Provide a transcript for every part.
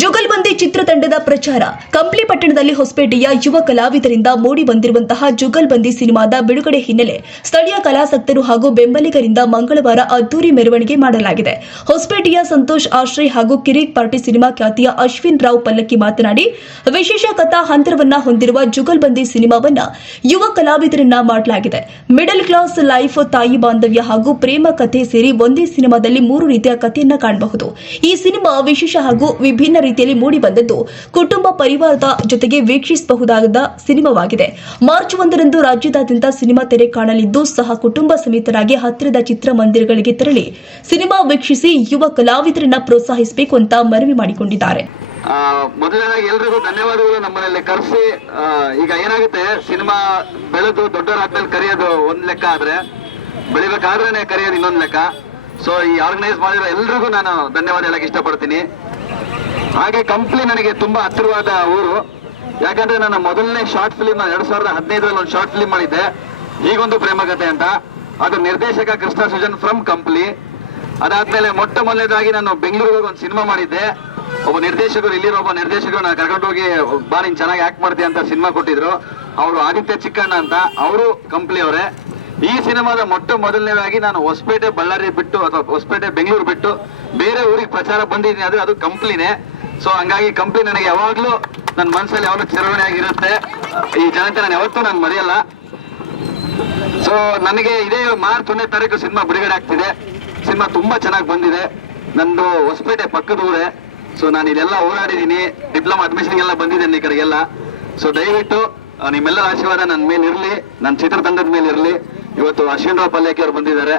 ಜುಗಲ್ಬಂದಿ ಚಿತ್ರತಂಡದ ಪ್ರಚಾರ. ಕಂಪ್ಲಿ ಪಟ್ಟಣದಲ್ಲಿ ಹೊಸಪೇಟೆಯ ಯುವ ಕಲಾವಿದರಿಂದ ಮೂಡಿ ಬಂದಿರುವಂತಹ ಜುಗಲ್ಬಂದಿ ಸಿನಿಮಾದ ಬಿಡುಗಡೆ ಹಿನ್ನೆಲೆ ಸ್ಥಳೀಯ ಕಲಾಸಕ್ತರು ಹಾಗೂ ಬೆಂಬಲಿಗರಿಂದ ಮಂಗಳವಾರ ಅದ್ದೂರಿ ಮೆರವಣಿಗೆ ಮಾಡಲಾಗಿದೆ. ಹೊಸಪೇಟೆಯ ಸಂತೋಷ್ ಆಶ್ರಯ್ ಹಾಗೂ ಕಿರಿಕ್ ಪಾರ್ಟಿ ಸಿನಿಮಾ ಖ್ಯಾತಿಯ ಅಶ್ವಿನ್ ರಾವ್ ಪಲ್ಲಕ್ಕಿ ಮಾತನಾಡಿ, ವಿಶೇಷ ಕಥಾ ಹಂತರವನ್ನ ಹೊಂದಿರುವ ಜುಗಲ್ಬಂದಿ ಸಿನಿಮಾವನ್ನ ಯುವ ಕಲಾವಿದರನ್ನ ಮಾಡಲಾಗಿದೆ. ಮಿಡಲ್ ಕ್ಲಾಸ್ ಲೈಫ್, ತಾಯಿ ಬಾಂಧವ್ಯ ಹಾಗೂ ಪ್ರೇಮ ಕಥೆ ಸೇರಿ ಒಂದೇ ಸಿನಿಮಾದಲ್ಲಿ ಮೂರು ರೀತಿಯ ಕಥೆಯನ್ನ ಕಾಣಬಹುದು. ಈ ಸಿನಿಮಾ ವಿಶೇಷ ಹಾಗೂ ವಿಭಿನ್ನ ರೀತಿಯಲ್ಲಿ ಮೂಡಿ ಬಂದದ್ದು. ಕುಟುಂಬ ಪರಿವಾರದ ಜೊತೆಗೆ ವೀಕ್ಷಿಸಬಹುದಾದ ಸಿನಿಮಾವಾಗಿದೆ. ಮಾರ್ಚ್ ಒಂದರಂದು ರಾಜ್ಯದಾದ್ಯಂತ ಸಿನಿಮಾ ತೆರೆ ಕಾಣಲಿದ್ದು, ಸಹ ಕುಟುಂಬ ಸಮೇತರಾಗಿ ಹತ್ತಿರದ ಚಿತ್ರಮಂದಿರಗಳಿಗೆ ತೆರಳಿ ಸಿನಿಮಾ ವೀಕ್ಷಿಸಿ ಯುವ ಕಲಾವಿದರನ್ನ ಪ್ರೋತ್ಸಾಹಿಸಬೇಕು ಅಂತ ಮನವಿ ಮಾಡಿಕೊಂಡಿದ್ದಾರೆ. ಮೊದಲನೇದಾಗಿ ಎಲ್ರಿಗೂ ಧನ್ಯವಾದಗಳು ನಮ್ಮನೆಯಲ್ಲಿ ಕರೆಸಿ ಈಗ ಏನಾಗುತ್ತೆ, ಸಿನಿಮಾ ಬೆಳೆದು ದೊಡ್ಡವರಾದ್ಮೇಲೆ ಕರೆಯೋದು ಒಂದ್ ಲೆಕ್ಕ ಆದ್ರೆ ಬೆಳಿಬೇಕಾದ್ರೆ ಕರೆಯೋದು ಇನ್ನೊಂದ್ ಲೆಕ್ಕ. ಸೊ ಈ ಆರ್ಗನೈಸ್ ಮಾಡಿರೋ ಎಲ್ರಿಗೂ ನಾನು ಧನ್ಯವಾದ ಹೇಳಕ್ ಇಷ್ಟಪಡ್ತೀನಿ. ಹಾಗೆ ಕಂಪ್ಲಿ ನನಗೆ ತುಂಬಾ ಹತ್ತಿರವಾದ ಊರು. ಯಾಕಂದ್ರೆ ನನ್ನ ಮೊದಲನೇ ಶಾರ್ಟ್ ಫಿಲ್ಮ್ ಎರಡ್ ಸಾವಿರದ ಹದಿನೈದರಲ್ಲಿ ಒಂದು ಶಾರ್ಟ್ ಫಿಲಿಮ್ ಮಾಡಿದ್ದೆ. ಈಗೊಂದು ಪ್ರೇಮಕಥೆ ಅಂತ. ಅದು ನಿರ್ದೇಶಕ ಕೃಷ್ಣ ಸುಜನ್ ಫ್ರಮ್ ಕಂಪ್ಲಿ ಅದಾದ್ಮೇಲೆ ಮೊಟ್ಟ ಮೊದಲನೇದಾಗಿ ನಾನು ಬೆಂಗಳೂರಿಗೆ ಒಂದು ಸಿನಿಮಾ ಮಾಡಿದ್ದೆ. ಒಬ್ಬ ನಿರ್ದೇಶಕರು ಇಲ್ಲಿರೋ ಒಬ್ಬ ನಿರ್ದೇಶಕರು ನಾನು ಕರ್ಕೊಂಡೋಗಿ, ಬಾ, ನೀನ್ ಚೆನ್ನಾಗಿ ಆಕ್ಟ್ ಮಾಡ್ತೀಯ ಅಂತ ಸಿನಿಮಾ ಕೊಟ್ಟಿದ್ರು. ಅವರು ಆದಿತ್ಯ ಚಿಕ್ಕಣ್ಣ ಅಂತ. ಅವರು ಕಂಪ್ಲಿ ಅವರೇ. ಈ ಸಿನಿಮಾದ ಮೊಟ್ಟ ಮೊದಲನೇದಾಗಿ ನಾನು ಹೊಸಪೇಟೆ, ಬಳ್ಳಾರಿ ಬಿಟ್ಟು ಅಥವಾ ಹೊಸಪೇಟೆ, ಬೆಂಗಳೂರು ಬಿಟ್ಟು ಬೇರೆ ಊರಿಗೆ ಪ್ರಚಾರ ಬಂದಿದ್ದೀನಿ. ಆದರೆ ಅದು ಕಂಪ್ಲಿನೇ ಸೊ ಹಂಗಾಗಿ ಕಂಪ್ನಿ ನನಗೆ ಯಾವಾಗ್ಲೂ ನನ್ನ ಮನಸ್ಸಲ್ಲಿ ಯಾವಾಗಲೂ ಚಿರವಣೆ ಆಗಿರುತ್ತೆ. ಈ ಜನತೆ ನಾನು ಯಾವತ್ತೂ ನಾನು ಮರೆಯಲ್ಲ. ಸೊ ನನಗೆ ಇದೇ ಮಾರ್ಚ್ ಒಂದನೇ ತಾರೀಕು ಸಿನಿಮಾ ಬಿಡುಗಡೆ ಆಗ್ತಿದೆ. ಸಿನಿಮಾ ತುಂಬಾ ಚೆನ್ನಾಗಿ ಬಂದಿದೆ. ನಂದು ಹೊಸಪೇಟೆ ಪಕ್ಕದ ಊರೇ. ಸೊ ನಾನು ಇದೆಲ್ಲ ಓಡಾಡಿದ್ದೀನಿ ಡಿಪ್ಲೊಮಾ ಅಡ್ಮಿಷನ್ ಎಲ್ಲ ಬಂದಿದ್ದೇನೆ ಈ ಕಡೆಗೆಲ್ಲ. ಸೊ ದಯವಿಟ್ಟು ನಿಮ್ಮೆಲ್ಲರ ಆಶೀರ್ವಾದ ನನ್ನ ಮೇಲೆ ಇರಲಿ. ನನ್ನ ಚಿತ್ರತಂಡದ ಮೇಲೆ ಇರಲಿ. ಇವತ್ತು ಅಶ್ವಿನ್ ರಾವ್ ಪಲ್ಲೇಕಿ ಅವರು ಬಂದಿದ್ದಾರೆ.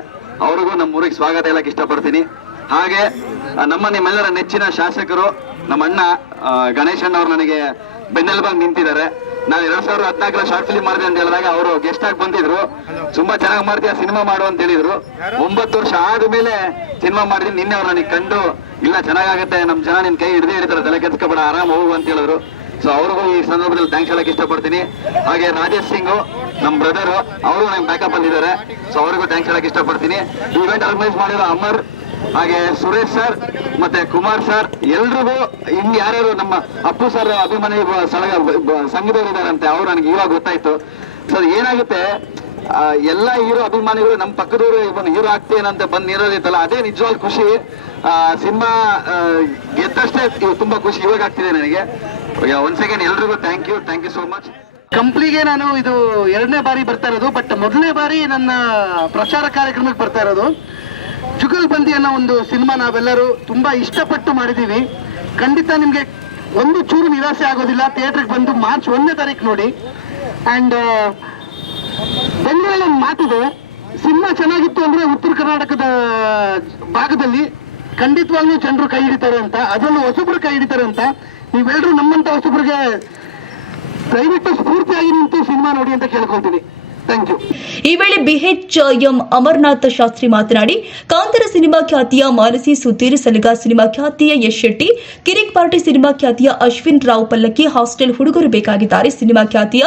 ಅವ್ರಿಗೂ ನಮ್ಮ ಊರಿಗೆ ಸ್ವಾಗತ ಹೇಳಕ್ ಇಷ್ಟಪಡ್ತೀನಿ. ಹಾಗೆ ನಮ್ಮ ನಿಮ್ಮೆಲ್ಲರ ನೆಚ್ಚಿನ ಶಾಸಕರು ನಮ್ಮ ಅಣ್ಣ ಗಣೇಶಣ್ಣ ಗಣೇಶ್ ಅವ್ರು ನನಗೆ ಬೆನ್ನೆಲುಬಾಗಿ ನಿಂತಿದ್ದಾರೆ. ನಾನು ಎರಡ್ ಸಾವಿರದ ಹದಿನಾಲ್ಕರ ಶಾರ್ಟ್ ಫಿಲ್ಮ್ ಮಾಡಿದೆ ಅಂತ ಹೇಳಿದಾಗ ಅವರು ಗೆಸ್ಟ್ ಆಗಿ ಬಂದಿದ್ರು. ತುಂಬಾ ಚೆನ್ನಾಗಿ ಮಾಡ್ತೀಯ ಸಿನಿಮಾ ಮಾಡು ಅಂತ ಹೇಳಿದ್ರು. ಒಂಬತ್ತು ವರ್ಷ ಆದ್ಮೇಲೆ ಸಿನಿಮಾ ಮಾಡಿದ್ವಿ ನಿನ್ನೆ ಅವ್ರು ನನಗೆ ಕಂಡು ಇಲ್ಲ ಚೆನ್ನಾಗಾಗತ್ತೆ ನಮ್ ಜನ ನಿನ್ ಕೈ ಹಿಡಿದೇ ಇಡ್ತಾರೆ ತಲೆ ಕೆತ್ಕೋಬೇಡ ಆರಾಮ್ ಹೋಗು ಅಂತ ಹೇಳಿದ್ರು. ಸೊ ಅವ್ರಿಗೂ ಈ ಸಂದರ್ಭದಲ್ಲಿ ಥ್ಯಾಂಕ್ಸ್ ಹೇಳಕ್ ಇಷ್ಟಪಡ್ತೀನಿ. ಹಾಗೆ ರಾಜೇಶ್ ಸಿಂಗ್ ನಮ್ಮ ಬ್ರದರ್ ಅವರು ನನಗೆ ಬ್ಯಾಕಪ್ ಬಂದಿದ್ದಾರೆ ಸೊ ಅವ್ರಿಗೂ ಥ್ಯಾಂಕ್ಸ್ ಹೇಳಕ್ ಇಷ್ಟಪಡ್ತೀನಿ. ಇವೆಂಟ್ ಆರ್ಗನೈಸ್ ಮಾಡಿರೋ ಅಮರ್ ಹಾಗೆ ಸುರೇಶ್ ಸರ್ ಮತ್ತೆ ಕುಮಾರ್ ಸರ್ ಎಲ್ರಿಗೂ ಇನ್ ಯಾರ್ಯಾರು ನಮ್ಮ ಅಪ್ಪು ಸರ್ ಅಭಿಮಾನಿ ಸಂಘದವ್ರು ಇದಾರಂತೆ ಅವ್ರು ನನಗೆ ಇವಾಗ ಗೊತ್ತಾಯ್ತು. ಸರ್ ಏನಾಗುತ್ತೆ ಆ, ಎಲ್ಲಾ ಹೀರೋ ಅಭಿಮಾನಿಗಳು ನಮ್ಮ ಪಕ್ಕದವರು ಇವನು ಹೀರೋ ಆಗ್ತೇನಂತ ಬಂದ್ ನಿರೋದಿತ್ತಲ್ಲ ಅದೇ ನಿಜವಾದ ಖುಷಿ. ಸಿನಿಮಾ ಗೆದ್ದಷ್ಟೇ ತುಂಬಾ ಖುಷಿ ಇವಾಗ ಆಗ್ತಿದೆ ನನಗೆ. ಒಂದ್ ಸೆಕೆಂಡ್ ಎಲ್ರಿಗೂ thank you thank you so much ಕಂಪ್ಲಿಗೆ ನಾನು ಇದು ಎರಡನೇ ಬಾರಿ ಬರ್ತಾ ಇರೋದು ಬಟ್ ಮೊದಲನೇ ಬಾರಿ ನನ್ನ ಪ್ರಚಾರ ಕಾರ್ಯಕ್ರಮಕ್ಕೆ ಬರ್ತಾ ಇರೋದು. ಜುಗಲ್ಬಂದಿ ಅನ್ನೋ ಒಂದು ಸಿನಿಮಾ ನಾವೆಲ್ಲರೂ ತುಂಬಾ ಇಷ್ಟಪಟ್ಟು ಮಾಡಿದೀವಿ. ಖಂಡಿತ ನಿಮ್ಗೆ ಒಂದು ಚೂರು ನಿರಾಸೆ ಆಗೋದಿಲ್ಲ. ಥಿಯೇಟ್ರಿಗೆ ಬಂದು ಮಾರ್ಚ್ ಒಂದನೇ ತಾರೀಕು ನೋಡಿ. ಅಂಡ್ ಬೆಂಗಳೂರಲ್ಲಿ ಒಂದು ಮಾತಿದೆ. ಸಿನಿಮಾ ಚೆನ್ನಾಗಿತ್ತು ಅಂದ್ರೆ ಉತ್ತರ ಕರ್ನಾಟಕದ ಭಾಗದಲ್ಲಿ ಖಂಡಿತವಾಗ್ಲೂ ಜನರು ಕೈ ಹಿಡಿತಾರೆ ಅಂತ, ಅದರಲ್ಲೂ ಹೊಸಬ್ರು ಕೈ ಹಿಡಿತಾರೆ ಅಂತ. ನೀವೆಲ್ಲರೂ ನಮ್ಮಂತ ಹೊಸಬ್ರಿಗೆ ದಯವಿಟ್ಟು ಸ್ಫೂರ್ತಿಯಾಗಿ ನಿಂತು ಸಿನಿಮಾ ನೋಡಿ ಅಂತ ಕೇಳ್ಕೊಳ್ತೀನಿ. ಈ ವೇಳೆ ಬಿಎಚ್ ಎಂ ಅಮರನಾಥ ಶಾಸ್ತ್ರಿ ಮಾತನಾಡಿ, ಕಾಂತರ ಸಿನಿಮಾ ಖ್ಯಾತಿಯ ಮಾನಸಿ ಸುಧೀರ್ ಸಲಗ ಸಿನಿಮಾ ಖ್ಯಾತಿಯ ಯಶ್ ಶೆಟ್ಟಿ, ಕಿರಿಕ್ ಪಾರ್ಟಿ ಸಿನಿಮಾ ಖ್ಯಾತಿಯ ಅಶ್ವಿನ್ ರಾವ್ ಪಲ್ಲಕ್ಕಿ ಹಾಸ್ಟೆಲ್ ಹುಡುಗರು ಬೇಕಾಗಿದ್ದಾರೆ. ಸಿನಿಮಾ ಖ್ಯಾತಿಯ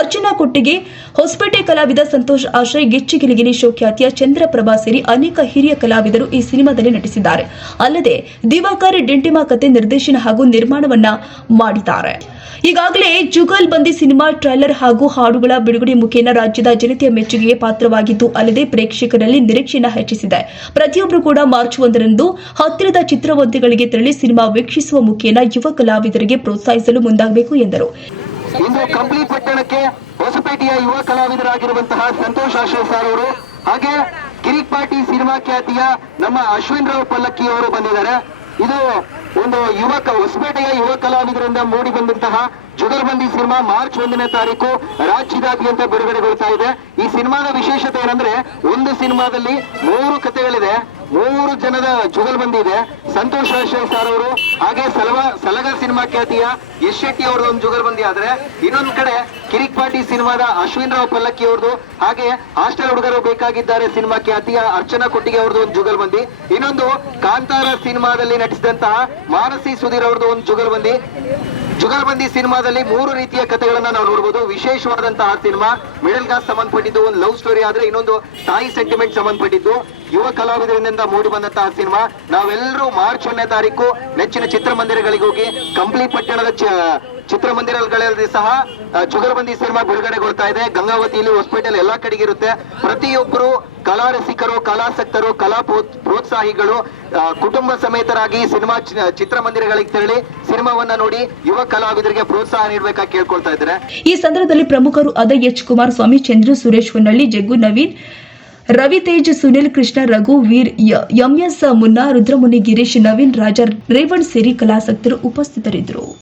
ಅರ್ಚನಾ ಕೊಟ್ಟಿಗೆ, ಹೊಸಪೇಟೆ ಕಲಾವಿದ ಸಂತೋಷ್ ಆಶ್ರಯ್ ಗಿಚ್ಚಿ ಗಿಲಿಗಿಲಿ ಶೋ ಖ್ಯಾತಿಯ ಚಂದ್ರಪ್ರಭಾ ಸೇರಿ ಅನೇಕ ಹಿರಿಯ ಕಲಾವಿದರು ಈ ಸಿನಿಮಾದಲ್ಲಿ ನಟಿಸಿದ್ದಾರೆ. ಅಲ್ಲದೆ, ದಿವಾಕರ್ ಡೆಂಟಿಮಾ ಕತೆ ನಿರ್ದೇಶನ ಹಾಗೂ ನಿರ್ಮಾಣವನ್ನ ಮಾಡಿದ್ದಾರೆ. ಈಗಾಗಲೇ ಜುಗಲ್ ಬಂದಿ ಸಿನಿಮಾ ಟ್ರೈಲರ್ ಹಾಗೂ ಹಾಡುಗಳ ಬಿಡುಗಡೆ ಮುಖೇನ ರಾಜ್ಯದ ಜನತೆಯ ಮೆಚ್ಚುಗೆಗೆ ಪಾತ್ರವಾಗಿದ್ದು, ಅಲ್ಲದೆ ಪ್ರೇಕ್ಷಕರಲ್ಲಿ ನಿರೀಕ್ಷೆಯನ್ನು ಹೆಚ್ಚಿಸಿದೆ. ಪ್ರತಿಯೊಬ್ಬರು ಕೂಡ ಮಾರ್ಚ್ ಒಂದರಂದು ಹತ್ತಿರದ ಚಿತ್ರವಂತಿಗಳಿಗೆ ತೆರಳಿ ಸಿನಿಮಾ ವೀಕ್ಷಿಸುವ ಮುಖೇನ ಯುವ ಕಲಾವಿದರಿಗೆ ಪ್ರೋತ್ಸಾಹಿಸಲು ಮುಂದಾಗಬೇಕು ಎಂದರು. ಇಂದು ಕಂಪ್ಲಿ ಪಟ್ಟಣಕ್ಕೆ ಹೊಸಪೇಟೆಯ ಯುವ ಕಲಾವಿದರಾಗಿರುವಂತಹ ಸಂತೋಷ್ ಆಶ್ರಯ ಸರ್ ಅವರು, ಹಾಗೆ ಕಿರಿಕ್ ಪಾರ್ಟಿ ಸಿನಿಮಾ ಖ್ಯಾತಿಯ ನಮ್ಮ ಅಶ್ವಿನ್ ರಾವ್ ಪಲ್ಲಕ್ಕಿ ಅವರು ಬಂದಿದ್ದಾರೆ. ಇದು ಒಂದು ಯುವಕ, ಹೊಸಪೇಟೆಯ ಯುವ ಕಲಾವಿದರಿಂದ ಮೂಡಿ ಬಂದಂತಹ ಜುಗಲ್ಬಂದಿ ಸಿನಿಮಾ ಮಾರ್ಚ್ ಒಂದನೇ ತಾರೀಕು ರಾಜ್ಯದಾದ್ಯಂತ ಬಿಡುಗಡೆಗೊಳ್ತಾ ಇದೆ. ಈ ಸಿನಿಮಾದ ವಿಶೇಷತೆ ಏನಂದ್ರೆ ಒಂದು ಸಿನಿಮಾದಲ್ಲಿ ಮೂರು ಕಥೆಗಳಿದೆ ಮೂರು ಜನದ ಜುಗಲ್ಬಂದಿ ಇದೆ. ಸಂತೋಷ್ ರಾಜಶೇಖರ್ ಸರ್ ಅವರು ಹಾಗೆ ಸಲವ ಸಲಗ ಸಿನಿಮಾ ಖ್ಯಾತಿಯ ಯಶ್ ಶೆಟ್ಟಿ ಅವ್ರದ್ದು ಒಂದು ಜುಗಲ್ಬಂದಿ ಆದ್ರೆ ಇನ್ನೊಂದು ಕಡೆ ಕಿರಿಕ್ ಪಾಟಿ ಸಿನಿಮಾದ ಅಶ್ವಿನ್ ರಾವ್ ಪಲ್ಲಕ್ಕಿ ಅವ್ರದ್ದು ಹಾಗೆ ಹಾಸ್ಟೆಲ್ ಹುಡುಗರು ಬೇಕಾಗಿದ್ದಾರೆ ಸಿನಿಮಾ ಖ್ಯಾತಿಯ ಅರ್ಚನಾ ಕೊಟ್ಟಿಗೆ ಅವ್ರದ್ದು ಒಂದು ಜುಗಲ್ಬಂದಿ. ಇನ್ನೊಂದು ಕಾಂತಾರ ಸಿನಿಮಾದಲ್ಲಿ ನಟಿಸಿದಂತಹ ಮಾನಸಿ ಸುಧೀರ್ ಅವ್ರದ್ದು ಒಂದು ಜುಗಲ್ಬಂದಿ. ಜುಗಲ್ಬಂದಿ ಸಿನಿಮಾದಲ್ಲಿ ಮೂರು ರೀತಿಯ ಕಥೆಗಳನ್ನ ನಾವು ನೋಡಬಹುದು ವಿಶೇಷವಾದಂತಹ ಸಿನಿಮಾ ಮಿಡಲ್ ಕ್ಲಾಸ್ ಸಂಬಂಧಪಟ್ಟಿದ್ದು ಒಂದು ಲವ್ ಸ್ಟೋರಿ ಆದ್ರೆ ಇನ್ನೊಂದು ತಾಯಿ ಸೆಂಟಿಮೆಂಟ್ ಸಂಬಂಧಪಟ್ಟಿದ್ದು. ಯುವ ಕಲಾವಿದರಿಂದ ಮೂಡಿ ಬಂದಂತಹ ಸಿನಿಮಾ. ನಾವೆಲ್ಲರೂ ಮಾರ್ಚ್ ಒಂದನೇ ತಾರೀಕು ನೆಚ್ಚಿನ ಚಿತ್ರಮಂದಿರಗಳಿಗೆ ಹೋಗಿ ಕಂಪ್ಲಿ ಪಟ್ಟಣದ ಚಿತ್ರಮಂದಿರಗಳಲ್ಲಿ ಸಹ ಜುಗರ್ಬಂದಿ ಸಿನಿಮಾ ಬಿಡುಗಡೆಗೊಳ್ತಾ ಇದೆ. ಗಂಗಾವತಿಯಲ್ಲಿ ಹೊಸಪೇಟೆಯಲ್ಲಿ ಎಲ್ಲಾ ಕಡೆಗೆ ಇರುತ್ತೆ ಪ್ರತಿಯೊಬ್ಬರು ಕಲಾ ರಸಿಕರು ಕಲಾಸಕ್ತರು, ಕಲಾ ಪ್ರೋ- ಪ್ರೋತ್ಸಾಹಿಗಳು ಕುಟುಂಬ ಸಮೇತರಾಗಿ ಸಿನಿಮಾ ಚಿತ್ರಮಂದಿರಗಳಿಗೆ ತೆರಳಿ ಸಿನಿಮಾವನ್ನ ನೋಡಿ ಯುವ ಕಲಾವಿದರಿಗೆ ಪ್ರೋತ್ಸಾಹ ನೀಡಬೇಕಾಗಿ ಕೇಳ್ಕೊಳ್ತಾ ಇದ್ದಾರೆ. ಈ ಸಂದರ್ಭದಲ್ಲಿ ಪ್ರಮುಖರು ಅದ ಎಚ್ ಕುಮಾರಸ್ವಾಮಿ, ಚಂದ್ರು ಸುರೇಶ್ ಹೊನ್ನಳ್ಳಿ ಜಗ್ಗು ನವೀನ್ ರವಿತೇಜ್ ಸುನಿಲ್ ಕೃಷ್ಣ, ರಘು ವೀರ್ ಎಂಎಸ್ ಮುನ್ನಾ, ರುದ್ರಮುನಿ ಗಿರೀಶ್, ನವೀನ್ ರಾಜ ರೇವಣ್ ಸೇರಿ ಕಲಾಸಕ್ತರು ಉಪಸ್ಥಿತರಿದ್ದರು.